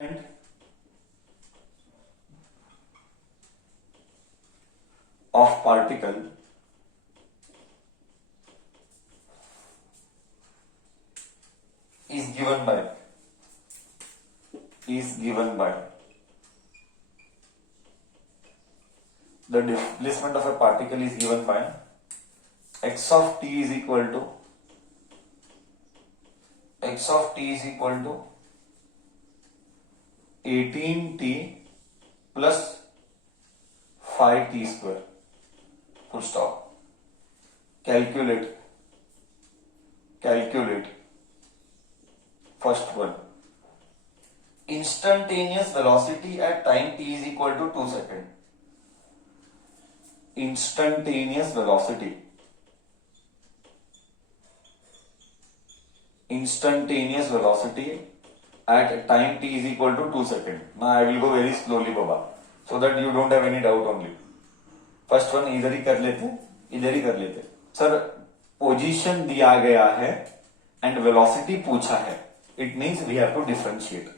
of particle is given by the displacement of a particle is given by x of t is equal to 18t plus 5t square. Full stop. Calculate first one. Instantaneous velocity at time t is equal to 2 seconds. Instantaneous velocity at time t is equal to 2 seconds. Now I will go very slowly, Baba, so that you don't have any doubt only. First one इधर ही कर लेते. Sir position दिया गया है and velocity पूछा है. It means we have to differentiate.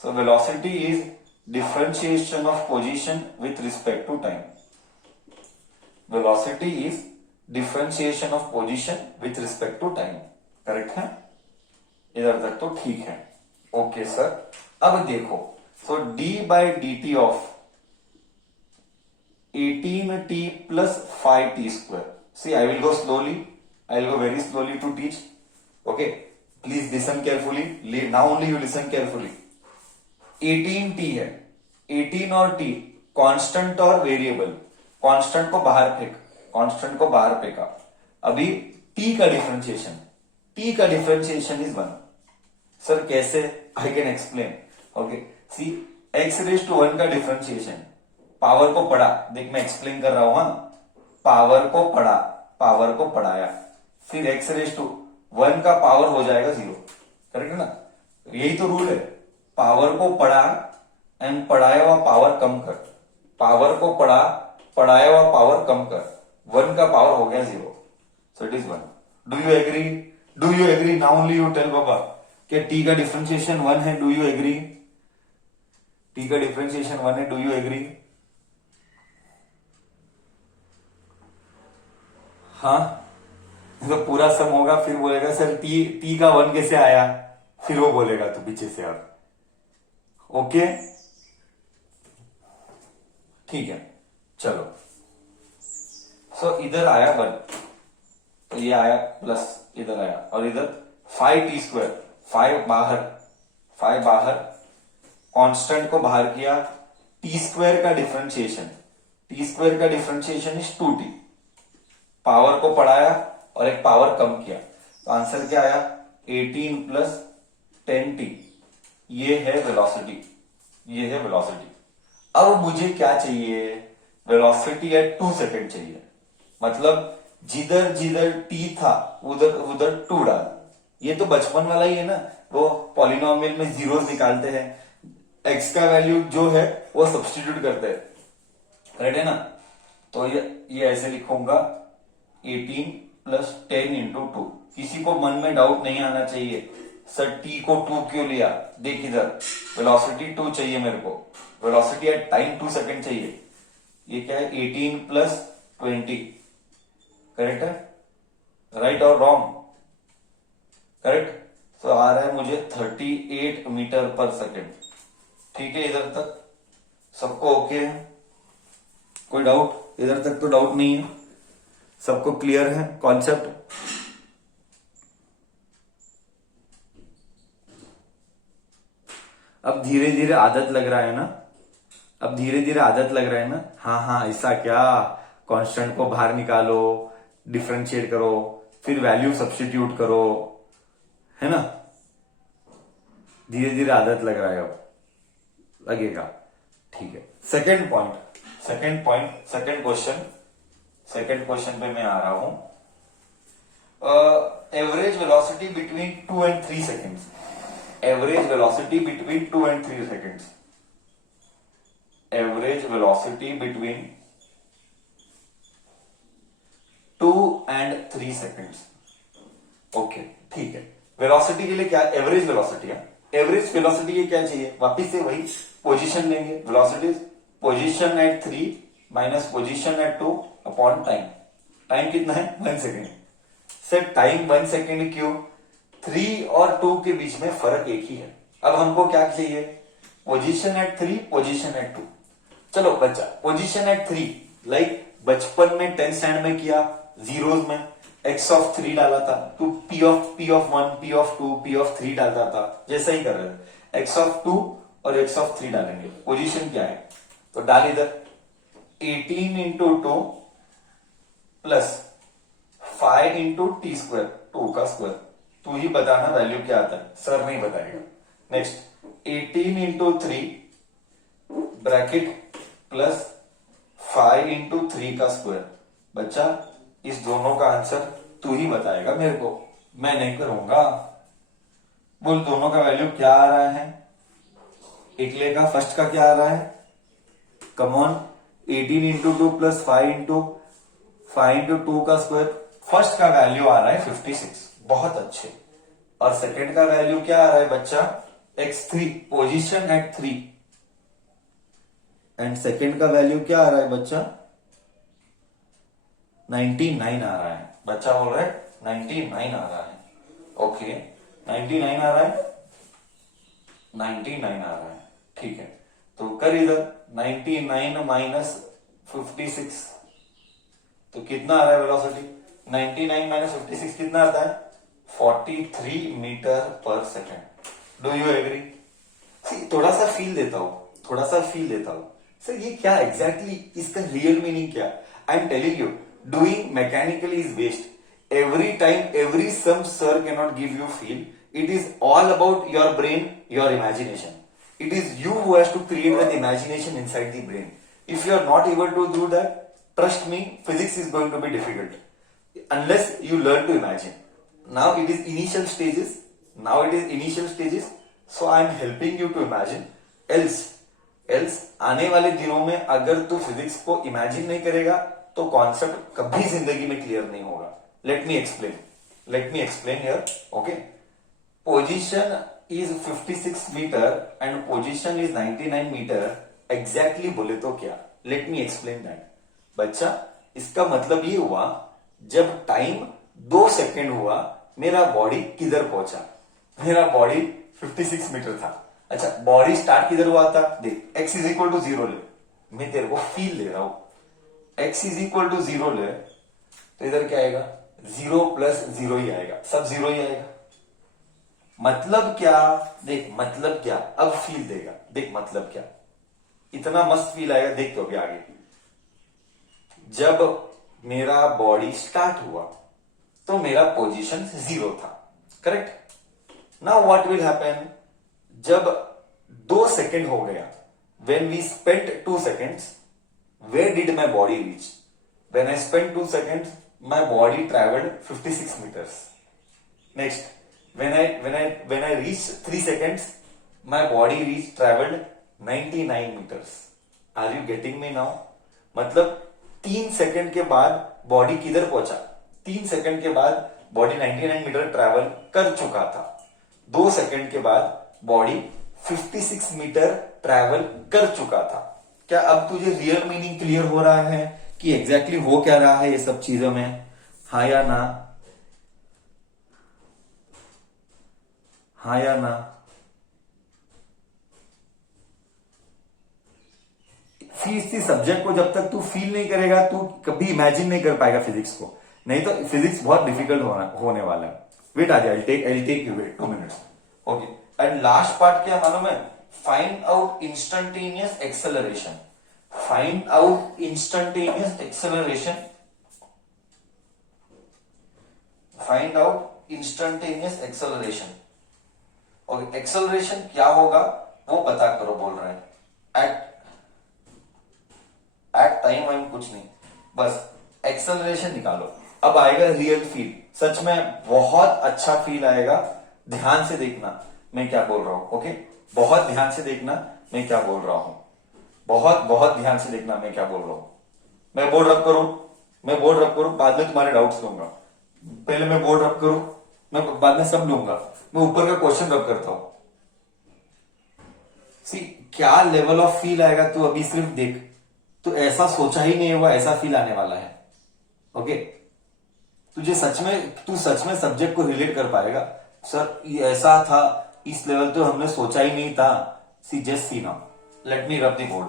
So velocity is differentiation of position with respect to time. Velocity is differentiation of position with respect to time. Correct है? इधर तक तो ठीक है. Okay sir. अब देखो, so D by D T of 18t plus 5t square. See, I will go slowly. I will go very slowly to teach. Okay. Please listen carefully. Now only you listen carefully. 18t है. 18 और t constant और variable. Constant को बाहर फेंका. अभी t का differentiation is 1. Sir कैसे? I can explain. Okay. See, x raise to 1 का डिफरेंशिएशन. पावर को पढ़ा. देख, मैं एक्सप्लेन कर रहा हूं. पावर को पढ़ाया, फिर एक्स रेज टू 1 का पावर हो जाएगा 0. करेक्ट है ना? यही तो रूल है. पावर को पढ़ा एंड पढ़ाया हुआ पावर कम कर. पावर को पढ़ाया हुआ पावर कम कर. 1 का पावर हो गया 0. So it is 1. Do you agree? Now only you tell बाबा कि टी का डिफरेंशिएशन 1 है. Do you agree? टी का डिफरेंशिएशन 1 है. Do you agree? हाँ, तो पूरा सम होगा, फिर बोलेगा सर टी का 1 कैसे आया, फिर वो बोलेगा तो पीछे से. अब ओके, ठीक है, चलो. सो इधर आया 1, तो ये आया प्लस, इधर आया, और इधर 5t स्क्वायर. 5 बाहर कांस्टेंट को बाहर किया. टी स्क्वायर का डिफरेंशिएशन इज 2t. पावर को पढ़ाया और एक पावर कम किया, तो आंसर क्या आया? 18 प्लस 10t. ये है वेलोसिटी. अब मुझे क्या चाहिए? वेलोसिटी एट 2 सेकेंड चाहिए. मतलब जिधर t था उधर 2 डाल. ये तो बचपन वाला ही है ना, वो पॉलिनोमियल में जीरोस निकालते हैं, x का वैल्यू जो है वो सब्स्टिट्यूट करते हैं. करेक्ट है ना? तो ये ऐसे लिखूंगा 18 प्लस 10 इंटू 2. किसी को मन में डाउट नहीं आना चाहिए, सर t को 2 क्यों लिया? देख इधर, वेलोसिटी 2 चाहिए मेरे को. वेलोसिटी एट टाइम 2 सेकेंड चाहिए. ये क्या है? 18 प्लस 20. करेक्ट है? राइट और रॉन्ग? करेक्ट. तो आ रहा है मुझे 38 मीटर पर सेकेंड. ठीक है, इधर तक सबको ओके है? कोई डाउट? इधर तक तो डाउट नहीं है, सबको क्लियर है कॉन्सेप्ट? अब धीरे धीरे आदत लग रहा है ना? हाँ, ऐसा क्या? कांस्टेंट को बाहर निकालो, डिफरेंशिएट करो, फिर वैल्यू सब्स्टिट्यूट करो, है ना? धीरे धीरे आदत लग रहा है, अब लगेगा. ठीक है. सेकेंड क्वेश्चन पे मैं आ रहा हूं. Average velocity between 2 and 3 seconds. Average velocity between 2 and 3 seconds. Average velocity between 2 and 3 seconds. ओके, ठीक है. वेलोसिटी के लिए क्या? एवरेज वेलोसिटी है. एवरेज वेलोसिटी ये क्या चाहिए, वापिस से वही पोजीशन लेंगे, velocity position at 3 minus position at 2 upon time. Time कितना है 1 सेकेंड। सर टाइम 1 सेकेंड क्यों, 3 और 2 के बीच में फर्क एक ही है। अब हमको क्या चाहिए, पोजीशन एट 3 पोजीशन एट 2। चलो बच्चा पोजीशन एट 3 लाइक बचपन में 10th स्टैंडर्ड में किया, जीरोस में x ऑफ 3 डाला था, तो p of 1, p of 2, p of 3 डालता था, जैसा ही कर रहे थे। x ऑफ 2 और x ऑफ 3 डालेंगे, पोजीशन क्या है तो डाल इधर 18 into 2 plus 5 into T square, 2 का स्क्वायर। तू ही बताना वैल्यू क्या आता है, सर नहीं बताएगा। Next 18 into 3 bracket plus 5 into 3 का स्क्वायर। बच्चा इस दोनों का आंसर तू ही बताएगा मेरे को, मैं नहीं करूंगा। बोल दोनों का वैल्यू क्या आ रहा है, इटले का फर्स्ट का क्या आ रहा है, कमॉन 18 इंटू 2 प्लस 5 इंटू 2 का स्क्वायर। फर्स्ट का वैल्यू आ रहा है 56, बहुत अच्छे। और सेकंड का वैल्यू क्या आ रहा है बच्चा, x3 position at 3, and second का वैल्यू क्या आ रहा है बच्चा 99 आ रहा है। बच्चा बोल रहा है 99 आ रहा है, ओके 99 आ रहा है, 99 आ रहा है, ठीक है। तो कर इधर 99 माइनस 56, तो कितना आ रहा है वेलोसिटी, 99 माइनस 56 कितना आता है 43 metre per second. Do you agree? थोड़ा सा फील देता हूं, थोड़ा सा फील देता हूं। सर ये क्या एग्जैक्टली इसका रियल मीनिंग क्या, I am telling you doing mechanically is waste. Every time, every sum sir cannot give you feel. It is all about your brain, your imagination. It is you who has to create that imagination inside the brain. If you are not able to do that, trust me, physics is going to be difficult. Unless you learn to imagine. Now it is initial stages. So I am helping you to imagine. Else आने वाले दिनों में अगर तू physics को imagine नहीं करेगा तो कॉन्सेप्ट कभी जिंदगी में क्लियर नहीं होगा। Let me explain here, okay. Position is 56 meter and position is 99 meter, exactly बोले तो क्या, लेट मी एक्सप्लेन दैट। बच्चा इसका मतलब ये हुआ जब टाइम 2 सेकेंड हुआ, मेरा बॉडी किधर पहुंचा, मेरा बॉडी 56 मीटर था। अच्छा बॉडी स्टार्ट किधर हुआ था, देख x इज इक्वल टू 0 ले, मैं तेरे को फील ले रहा हूं। x इज इक्वल टू 0 ले तो इधर क्या आएगा, 0 प्लस 0 ही आएगा, सब 0 ही आएगा। मतलब क्या, देख मतलब क्या, अब फील देगा, देख मतलब क्या, इतना मस्त फील आएगा, देख तो अभी आगे। जब मेरा बॉडी स्टार्ट हुआ तो मेरा पोजीशन 0 था, correct. Now what will happen, जब 2 सेकेंड हो गया, when we spent 2 seconds, where did my body reach? When I spent 2 seconds, my body traveled 56 meters. Next, when I reached 3 seconds, my body traveled 99 meters. Are you getting me now? मतलब 3 second के बाद body किधर पहुंचा, 3 second के बाद body 99 metre travel कर चुका था, 2 सेकेंड के बाद बॉडी 56 मीटर ट्रैवल कर चुका था। क्या अब तुझे रियल मीनिंग क्लियर हो रहा है कि एग्जैक्टली हो क्या रहा है ये सब चीजों में, हाँ या ना, हाँ या ना। इसी सब्जेक्ट को जब तक तू फील नहीं करेगा तू कभी इमेजिन नहीं कर पाएगा फिजिक्स को, नहीं तो फिजिक्स बहुत डिफिकल्ट होने वाला है। वेट आ जाए, I take you wait 2 minutes, okay. And last part क्या मालूम है, find out instantaneous acceleration, find out instantaneous acceleration, find out instantaneous acceleration. और एक्सेलरेशन क्या होगा वो पता करो, बोल रहे हैं एट टाइम कुछ नहीं, बस एक्सेलरेशन निकालो। अब आएगा रियल फील, सच में बहुत अच्छा फील आएगा। ध्यान से देखना मैं क्या बोल रहा हूं, ओके, बहुत ध्यान से देखना मैं क्या बोल रहा हूं, बहुत ध्यान से देखना मैं क्या बोल रहा हूं। मैं बोर्ड रब करूं, बाद में तुम्हारे डाउट्स लूंगा। पहले मैं बोर्ड रब करूं, मैं बाद में सब लूंगा। मैं ऊपर का क्वेश्चन रब करता हूं, सी क्या लेवल ऑफ फील आएगा तू अभी सिर्फ देख, तो ऐसा सोचा ही नहीं होगा ऐसा फील आने वाला है। ओके, तू सच में सब्जेक्ट को रिलेट कर पाएगा। सर ये ऐसा था, इस लेवल तो हमने सोचा ही नहीं था। See just see now, let me rub the board.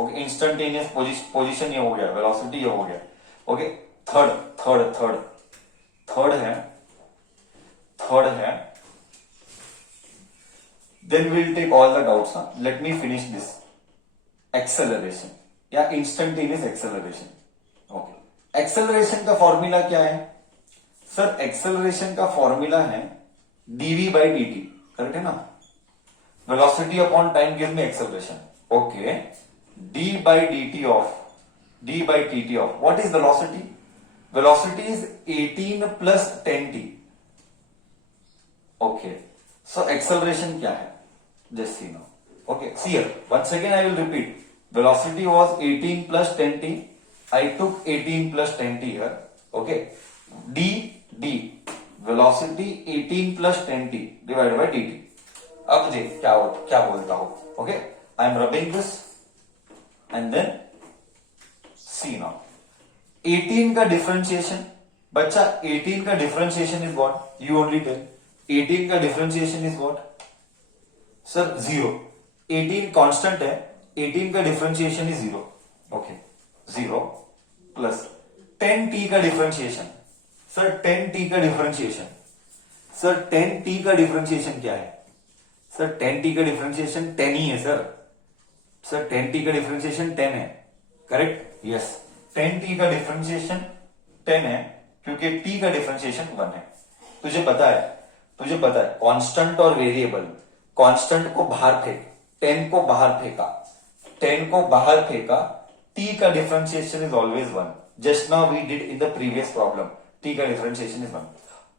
Okay, instantaneous position ये हो गया, वेलोसिटी ये हो गया। Okay, third third third third है then will take all the doubts. Let me finish this. Acceleration या इंस्टेंटेनियस एक्सेलरेशन। ओके, एक्सेलरेशन का formula क्या है सर? एक्सेलरेशन का फॉर्मूला है dv by dt, करेक्ट है ना? Velocity upon time give me acceleration. Okay, d by dt of what is velocity? Velocity is 18 plus 10t. Okay, so acceleration क्या है? Just see now. Okay, see here. Once again I will repeat. Velocity was 18 plus 10t. I took 18 plus 10t here. Okay, d velocity 18 plus 10t divided by dt. अब देख क्या बोलता हूं। Okay, I am rubbing this and then see now. 18 का differentiation बच्चा, 18 का differentiation is what? You only tell. 18 का differentiation is what sir? 0। 18 constant है, 18 का differentiation is 0। Okay, 0 plus 10t का डिफरेंशिएशन। सर 10t का डिफरेंशिएशन, सर 10t का differentiation क्या है? सर 10t का डिफरेंशिएशन 10 ही है सर। सर 10t का डिफरेंशिएशन 10 है, करेक्ट? यस, 10t का डिफरेंशिएशन 10 है क्योंकि t का डिफरेंशिएशन 1 है। तुझे पता है कांस्टेंट और वेरिएबल, कांस्टेंट को बाहर फेंक, 10 को बाहर फेंका, t का differentiation is always 1। Just now we did in the previous problem, t का डिफरेंशिएशन इज 1।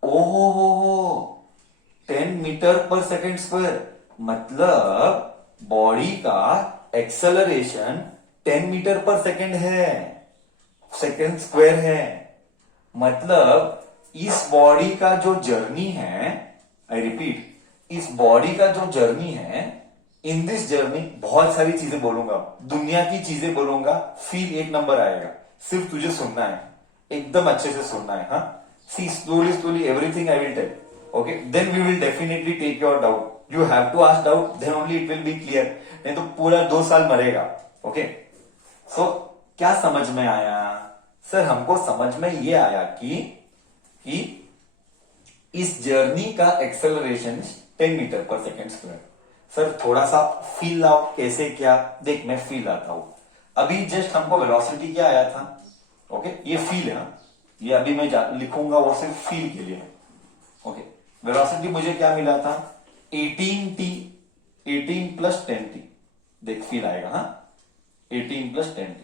ओहो, 10 मीटर पर सेकेंड स्क्वायर, मतलब बॉडी का एक्सेलरेशन 10 मीटर पर सेकेंड है, सेकेंड स्क्वायर है। मतलब इस बॉडी का जो जर्नी है, आई रिपीट, इस बॉडी का जो जर्नी है, इन दिस जर्नी बहुत सारी चीजें बोलूंगा, दुनिया की चीजें बोलूंगा, फील एक नंबर आएगा। सिर्फ तुझे सुनना है, एकदम अच्छे से सुनना है। हाँ, see slowly everything I will tell. Okay, then we will definitely take your doubt. You have to ask doubt, then only it will be clear. नहीं तो पूरा 2 साल मरेगा। ओके, सो क्या समझ में आया सर? हमको समझ में ये आया कि इस जर्नी का acceleration 10 meter per second square. Sir थोड़ा सा फील लाओ, कैसे क्या? देख मैं फील लाता हूं। अभी जस्ट हमको वेलोसिटी क्या आया था? ओके, ये फील है, ये अभी मैं लिखूंगा वो सिर्फ फील के लिए। ओके, वेलोसिटी मुझे क्या मिला था? 18t, 18 plus 10t। देख फील आएगा। हाँ, 18 प्लस 10t।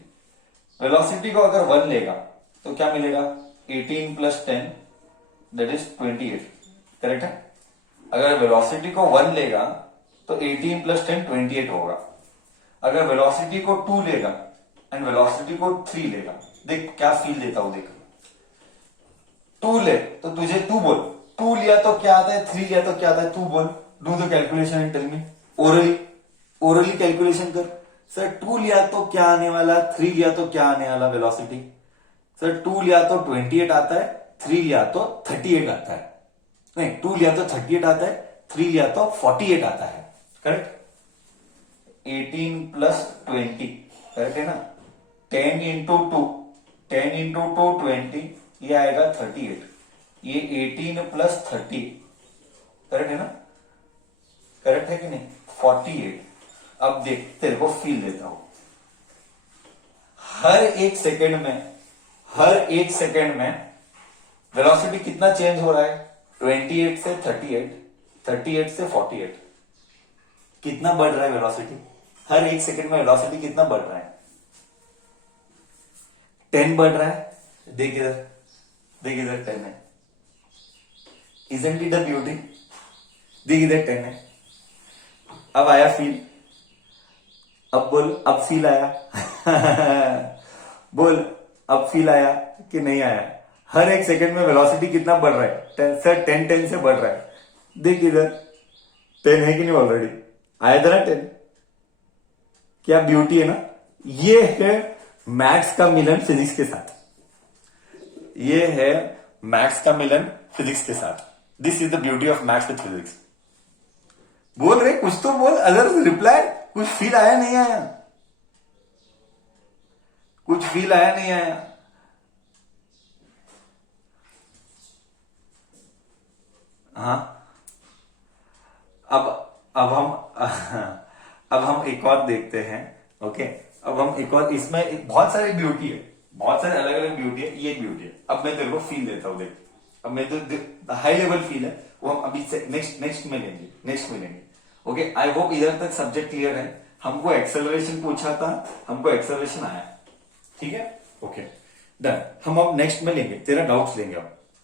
वेलोसिटी को अगर 1 लेगा तो क्या मिलेगा? 18 प्लस 10 दैट इज 28, करेक्ट है? अगर वेलोसिटी को 1 लेगा तो 18 प्लस 10 28 होगा। अगर वेलोसिटी को 2 लेगा एंड वेलोसिटी को 3 लेगा, देख क्या फील देता हूं। देख 2 ले तो तुझे 2 बोल, 2 लिया तो क्या आता है, 3 लिया तो क्या आता है, 2 बोल। Do the calculation and tell me. Orally calculation कर। सर 2 लिया तो क्या आने वाला, 3 लिया तो क्या आने वाला वेलोसिटी? सर 2 लिया तो 28 आता है, 3 लिया तो 38 आता है। नहीं, 2 लिया तो 38 आता है, 3 लिया तो 48 आता है, करेक्ट? 18 प्लस 20, करेक्ट है ना? 10 इंटू 2, 10 इंटू 2 20, ये आएगा 38। ये 18 प्लस 30, करेक्ट है ना? करेक्ट है कि नहीं? 48। अब देख तेरे को फील देता हूं। हर एक सेकंड में वेलोसिटी कितना चेंज हो रहा है? 28 से 38, 38 से 48। कितना बढ़ रहा है वेलोसिटी? हर एक सेकंड में वेलोसिटी कितना बढ़ रहा है? 10 बढ़ रहा है। देख इधर 10 है। Isn't it a beauty? देख इधर 10 है। अब आया फील। अब बोल, अब फील आया? बोल, अब फील आया कि नहीं आया? हर एक सेकंड में वेलोसिटी कितना बढ़ रहा है? सर 10 से बढ़ रहा है। देख इधर 10 है कि नहीं ऑलरेडी? आया था ना 10? क्या ब्यूटी है ना। ये है मैथ्स का मिलन फिजिक्स के साथ। ये है मैथ्स का मिलन फिजिक्स के साथ। This is the beauty of maths with physics. बोल रहे कुछ तो बोल, अदर रिप्लाई। कुछ फील आया नहीं आया? कुछ फील आया नहीं आया? हाँ। अब अब हम अब हम एक और देखते हैं। ओके, अब हम एक और, इसमें बहुत सारी ब्यूटी है, बहुत सारे अलग अलग ब्यूटी है। ये एक ब्यूटी है। अब मैं तेरे को फील देता हूं, देख। अब मैं तो हाई लेवल फील है, वो हम अभी से नेक्स्ट में लेंगे, नेक्स्ट में लेंगे। ओके, आई होप इधर तक सब्जेक्ट क्लियर है। हमको एक्सेलरेशन पूछा था, हमको एक्सेलरेशन आया। ठीक है, ओके डन। हम अब नेक्स्ट में लेंगे, तेरा डाउट्स लेंगे अब।